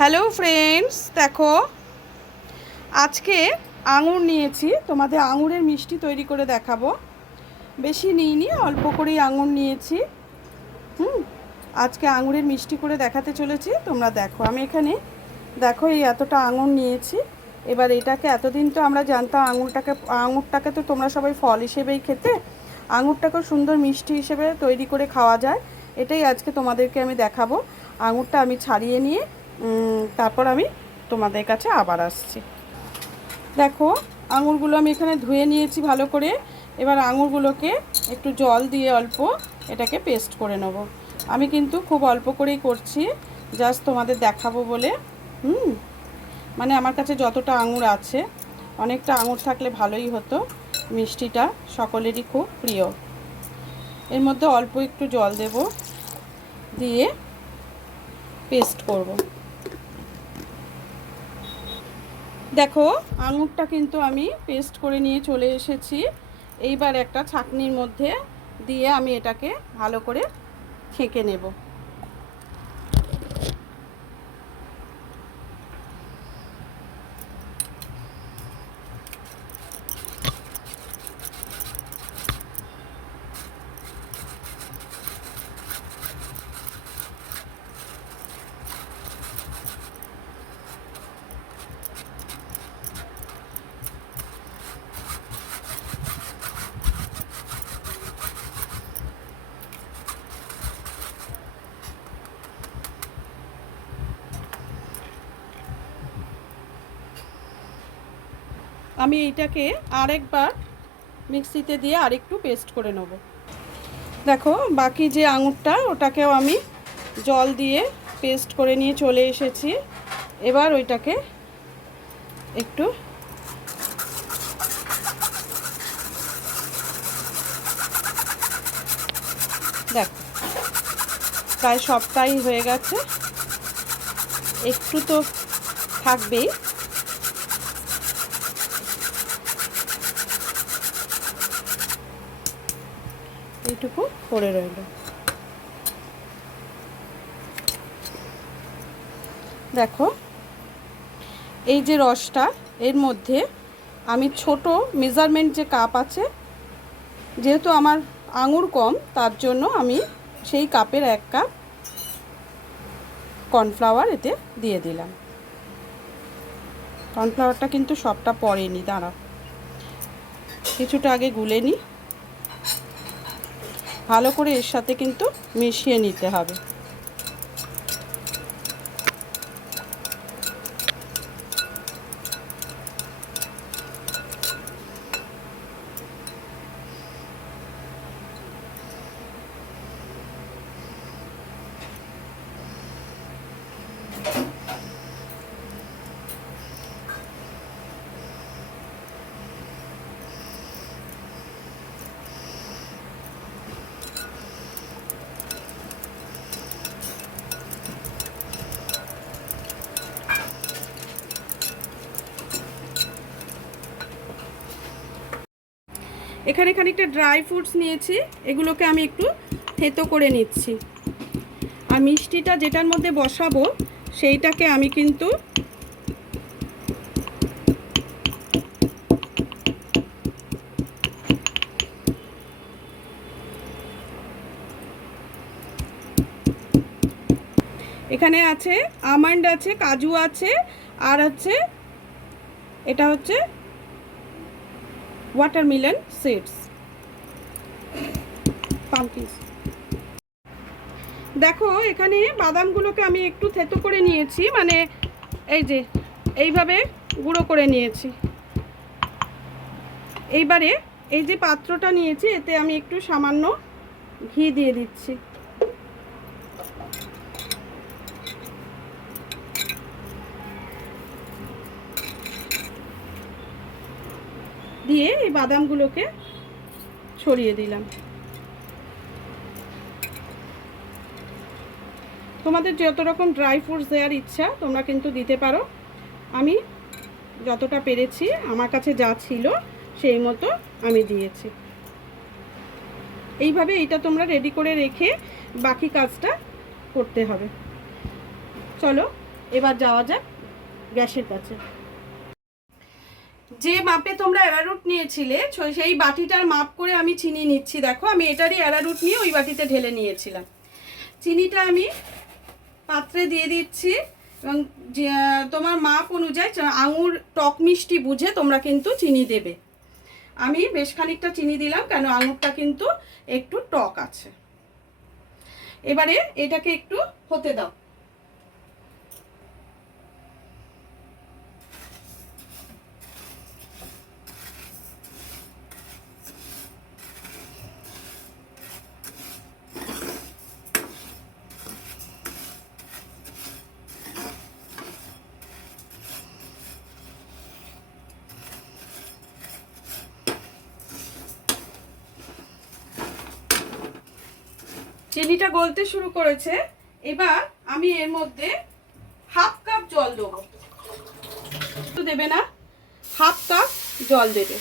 Hello friends, দেখো আজকে আঙুর নিয়েছি, তোমাদের আঙুরের মিষ্টি তৈরি করে দেখাবো। বেশি নিইনি, অল্প করেই আঙুর নিয়েছি। আজকে আঙুরের মিষ্টি করে দেখাতে চলেছি। তোমরা দেখো, আমি এখানে দেখো এই এতটা আঙুর নিয়েছি। এবার এটাকে, এতদিন তো আমরা জানতাম আঙুরটাকে তো তোমরা সবাই ফল হিসেবেই খেতে, আঙুরটাকেও সুন্দর মিষ্টি হিসেবে তৈরি করে খাওয়া যায়। এটাই আজকে তোমাদেরকে আমি দেখাবো। আঙুরটা আমি ছাড়িয়ে নিয়ে তারপর আমি তোমাদের কাছে আবার আসছি। দেখো আঙুরগুলো আমি এখানে ধুয়ে নিয়েছি ভালো করে। এবার আঙুরগুলোকে একটু জল দিয়ে অল্প এটাকে পেস্ট করে নেব। আমি কিন্তু খুব অল্প করেই করছি, জাস্ট তোমাদের দেখাবো বলে। মানে আমার কাছে যতটা আঙুর আছে, অনেকটা আঙুর থাকলে ভালোই হতো, মিষ্টিটা সকলেরই খুব প্রিয়। এর মধ্যে অল্প একটু জল দেব, দিয়ে পেস্ট করব। দেখো আঙুরটা কিন্তু আমি পেস্ট করে নিয়ে চলে এসেছি। এইবার একটা ছাঁকনির মধ্যে দিয়ে আমি এটাকে ভালো করে ছেঁকে নেব। আমি এইটাকে আরেকবার মিক্সিতে দিয়ে আরেকটু পেস্ট করে নেব। দেখো বাকি যে আঙুরটা, ওটাকেও আমি জল দিয়ে পেস্ট করে নিয়ে চলে এসেছি। এবার ওইটাকে একটু দেখো প্রায় সবটাই হয়ে গেছে, একটু তো থাকবেই। এইটুকু পড়ে রইল। দেখো এই যে রসটা, এর মধ্যে আমি ছোট মেজারমেন্ট যে কাপ আছে, যেহেতু আমার আঙুর কম তার জন্য আমি সেই কাপের 1 কাপ কর্নফ্লাওয়ার এতে দিয়ে দিলাম। কর্নফ্লাওয়ারটা কিন্তু সবটা পড়েনি, দাঁড়াও কিছুটা আগে গুলে নিই। ভালো করে এর সাথে কিন্তু মিশিয়ে নিতে হবে। এখানে খানিকটা ড্রাই ফ্রুটস নিয়েছি, এগুলোকে আমি একটু থেতো করে নিচ্ছি। আর মিষ্টিটা যেটার মধ্যে বসাবো সেইটাকে আমি কিন্তু এখানে আছে আমন্ড আছে, কাজু আছে, আর আছে এটা হচ্ছে ওয়াটারমেলন সিডস, পামকিন। দেখো এখানে বাদামগুলোকে আমি একটু থেতো করে নিয়েছি, মানে এই যে এইভাবে গুঁড়ো করে নিয়েছি। এইবারে এই যে পাত্রটা নিয়েছি, এতে আমি একটু সামান্য ঘি দিয়ে দিচ্ছি। দিয়ে এই বাদামগুলোকে ছড়িয়ে দিলাম। তোমাদের যত রকম ড্রাই ফ্রুটস দেওয়ার ইচ্ছা তোমরা কিন্তু দিতে পারো। আমি যতটা পেরেছি, আমার কাছে যা ছিল সেই মতো আমি দিয়েছি। এইভাবে এটা তোমরা রেডি করে রেখে বাকি কাজটা করতে হবে। চলো এবার যাওয়া যাক গ্যাসের কাছে। যে মাপে তোমরা অ্যারারুট নিয়েছিলে সেই বাটিটার মাপ করে আমি চিনি নিচ্ছি। দেখো আমি এটারই অ্যারারুট নিয়ে ওই বাটিতে ঢেলে নিয়েছিলাম। চিনিটা আমি পাত্রে দিয়ে দিচ্ছি এবং তোমার মাপ অনুযায়ী আঙুর টক মিষ্টি বুঝে তোমরা কিন্তু চিনি দেবে। আমি বেশ খানিকটা চিনি দিলাম, কেন আঙুরটা কিন্তু একটু টক আছে। এবারে এটাকে একটু হতে দাও। চিনিটা গলতে শুরু করেছে। এবার আমি এর মধ্যে হাফ কাপ জল দেবো। দেবে না, হাফ কাপ জল দেবে।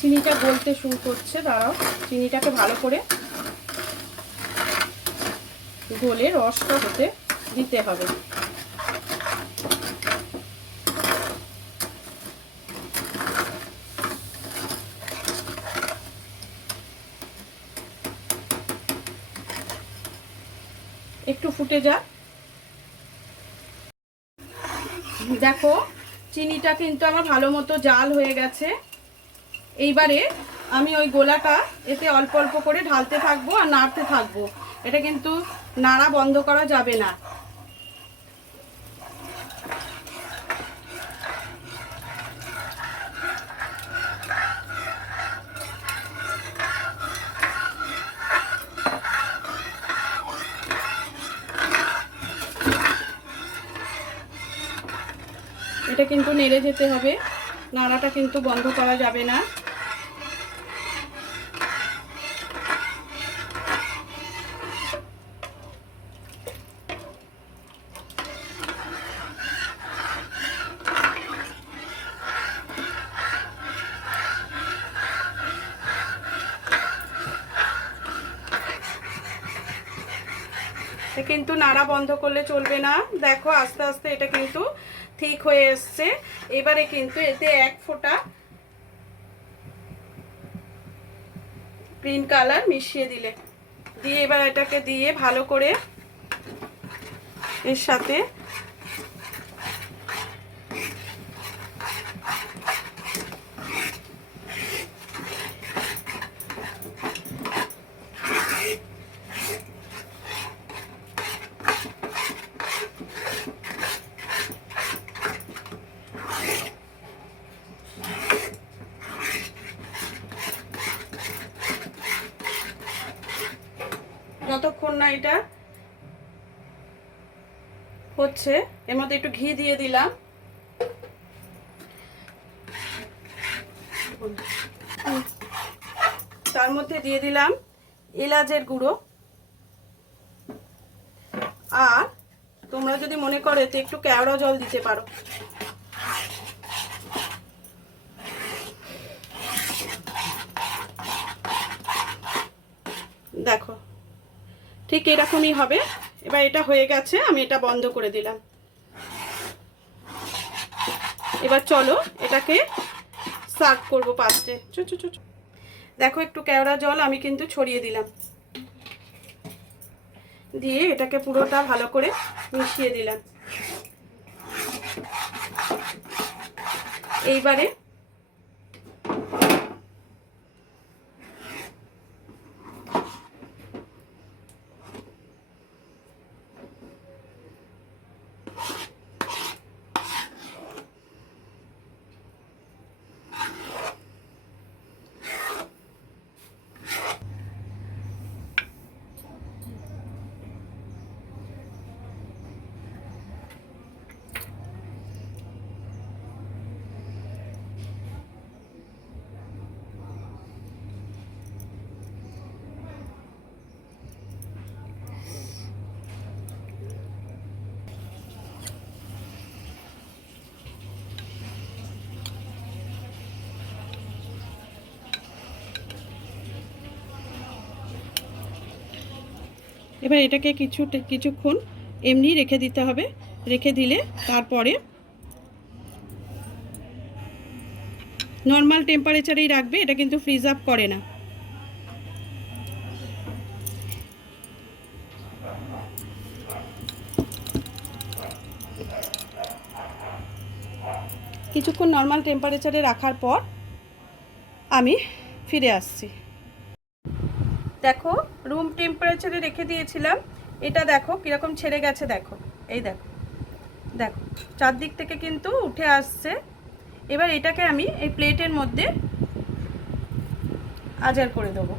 চিনিটা গলতে শুরু করছে, দাঁড়াও। চিনিটাকে ভালো করে গলে রসটা হতে দিতে হবে। একটু ফুটে যাক। দেখো চিনিটা কিন্তু আমার ভালো মতো জাল হয়ে গেছে। এইবারে আমি ওই গোলাটা এতে অল্প অল্প করে ঢালতে থাকবো আর নাড়তে থাকবো। এটা কিন্তু নাড়া বন্ধ করা যাবে না। এটা কিন্তু নেড়ে যেতে হবে, নাড়াটা কিন্তু বন্ধ করা যাবে না। কিন্তু নাড়া বন্ধ করলে চলবে না। দেখো আস্তে আস্তে এটা কিন্তু ঠিক হয়ে এসছে। এবারে কিন্তু এতে এক ফোঁটা গ্রিন কালার মিশিয়ে দিলে দিয়ে এবার এটাকে দিয়ে ভালো করে এর সাথে যতক্ষণ না এটা হচ্ছে এর মধ্যে একটু ঘি দিয়ে দিলাম। তার মধ্যে দিয়ে দিলাম এলাচের গুঁড়ো। আর তোমরা যদি মনে করো এতে একটু কেওড়া জল দিতে পারো। দেখো ঠিক এরকমই হবে। এবার এটা হয়ে গেছে, আমি এটা বন্ধ করে দিলাম। এবার চলো এটাকে সার্ভ করবো পাত্রে। দেখো একটু কেওড়া জল আমি কিন্তু ছড়িয়ে দিলাম, দিয়ে এটাকে পুরোটা ভালো করে মিশিয়ে দিলাম। এইবারে এবার এটাকে কিছুক্ষণ এমনি রেখে দিতে হবে। রেখে দিলে তারপরে নর্মাল টেম্পারেচারেই রাখবে, এটা কিন্তু ফ্রিজ আপ করে না। কিছুক্ষণ নর্মাল টেম্পারেচারে রাখার পর আমি ফিরে আসছি। দেখো রুম টেম্পারেচারে রেখে দিয়েছিলাম, এটা দেখো কীরকম ছেড়ে গেছে। দেখো এই দেখো দেখো চারদিক থেকে কিন্তু উঠে আসছে। এবার এটাকে আমি এই প্লেটের মধ্যে আজার করে দেবো।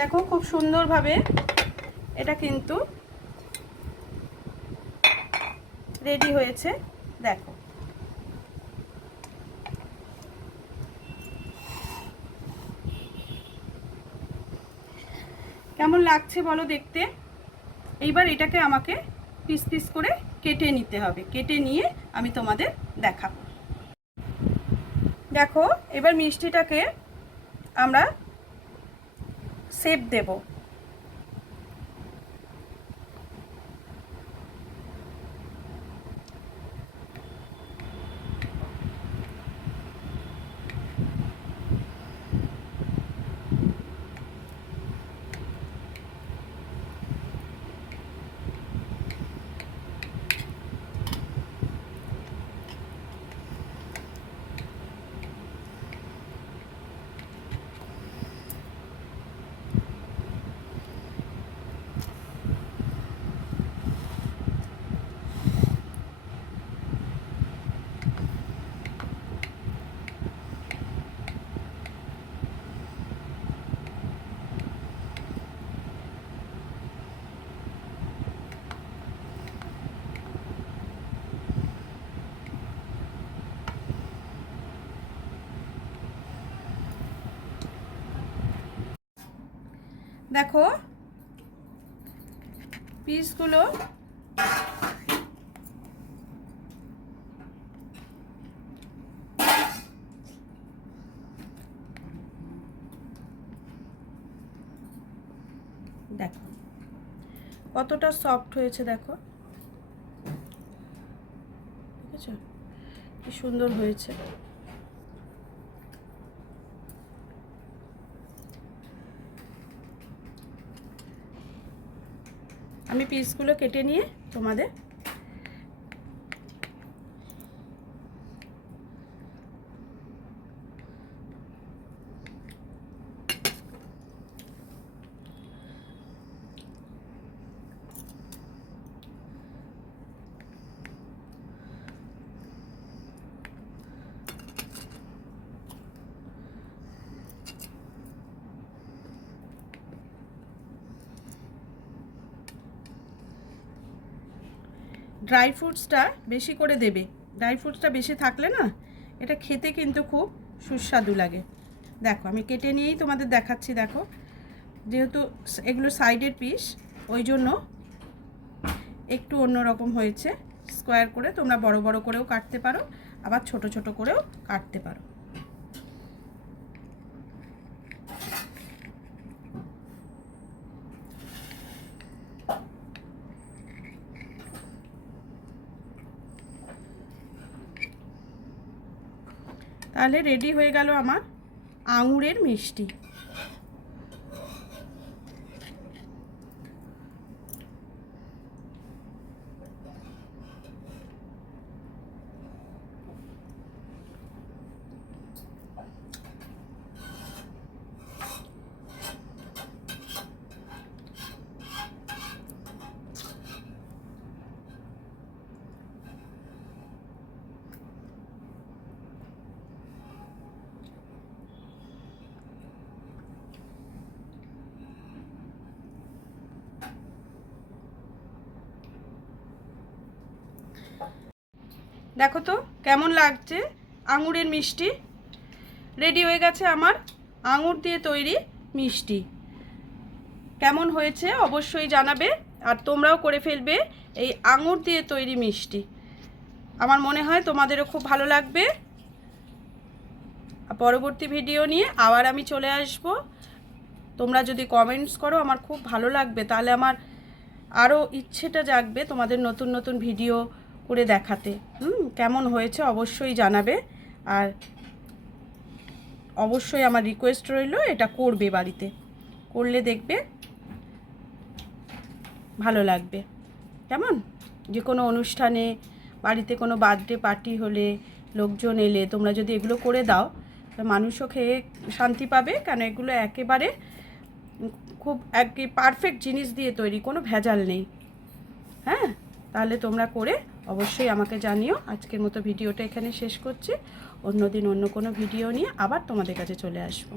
দেখো খুব সুন্দরভাবে এটা কিন্তু রেডি হয়েছে। দেখো কেমন লাগছে বলো দেখতে। এইবার এটাকে আমাকে পিস পিস করে কেটে নিতে হবে। কেটে নিয়ে আমি তোমাদের দেখাবো। দেখো এবার মিষ্টিটাকে আমরা শেপ দেব। দেখো পিসগুলো দেখো কতটা সফট হয়েছে। দেখো দেখেছো কি সুন্দর হয়েছে। আমি পিসগুলো কেটে নিয়ে তোমাদের ড্রাই ফ্রুটসটা বেশি করে দেবে। ড্রাই ফ্রুটসটা বেশি থাকলে না এটা খেতে কিন্তু খুব সুস্বাদু লাগে। দেখো আমি কেটে নিয়েই তোমাদের দেখাচ্ছি। দেখো যেহেতু এগুলো সাইডের পিস ওই জন্য একটু অন্যরকম হয়েছে। স্কোয়ার করে তোমরা বড় বড় করেও কাটতে পারো, আবার ছোট ছোট করেও কাটতে পারো। তাহলে রেডি হয়ে গেল আমার আঙুরের মিষ্টি। দেখো তো কেমন লাগছে আঙুরের মিষ্টি। রেডি হয়ে গেছে আমার আঙুর দিয়ে তৈরি মিষ্টি। কেমন হয়েছে অবশ্যই জানাবে। আর তোমরাও করে ফেলবে এই আঙুর দিয়ে তৈরি মিষ্টি। আমার মনে হয় তোমাদেরও খুব ভালো লাগবে। পরবর্তী ভিডিও নিয়ে আবার আমি চলে আসব। তোমরা যদি কমেন্টস করো আমার খুব ভালো লাগবে, তাহলে আমার আরও ইচ্ছেটা জাগবে তোমাদের নতুন নতুন ভিডিও করে দেখাতে। কেমন হয়েছে অবশ্যই জানাবে। আর অবশ্যই আমার রিকোয়েস্ট রইল, এটা করবে, বাড়িতে করলে দেখবে ভালো লাগবে। কেমন, যে কোনো অনুষ্ঠানে, বাড়িতে কোনো বার্থডে পার্টি হলে, লোকজন এলে তোমরা যদি এগুলো করে দাও, মানুষও খেয়ে শান্তি পাবে। কেন এগুলো একেবারে খুব পারফেক্ট জিনিস দিয়ে তৈরি, কোনো ভেজাল নেই। হ্যাঁ, তাহলে তোমরা করে অবশ্যই আমাকে জানিও। আজকের মতো ভিডিওটা এখানে শেষ করছি। অন্য দিন অন্য কোনো ভিডিও নিয়ে আবার তোমাদের কাছে চলে আসবো।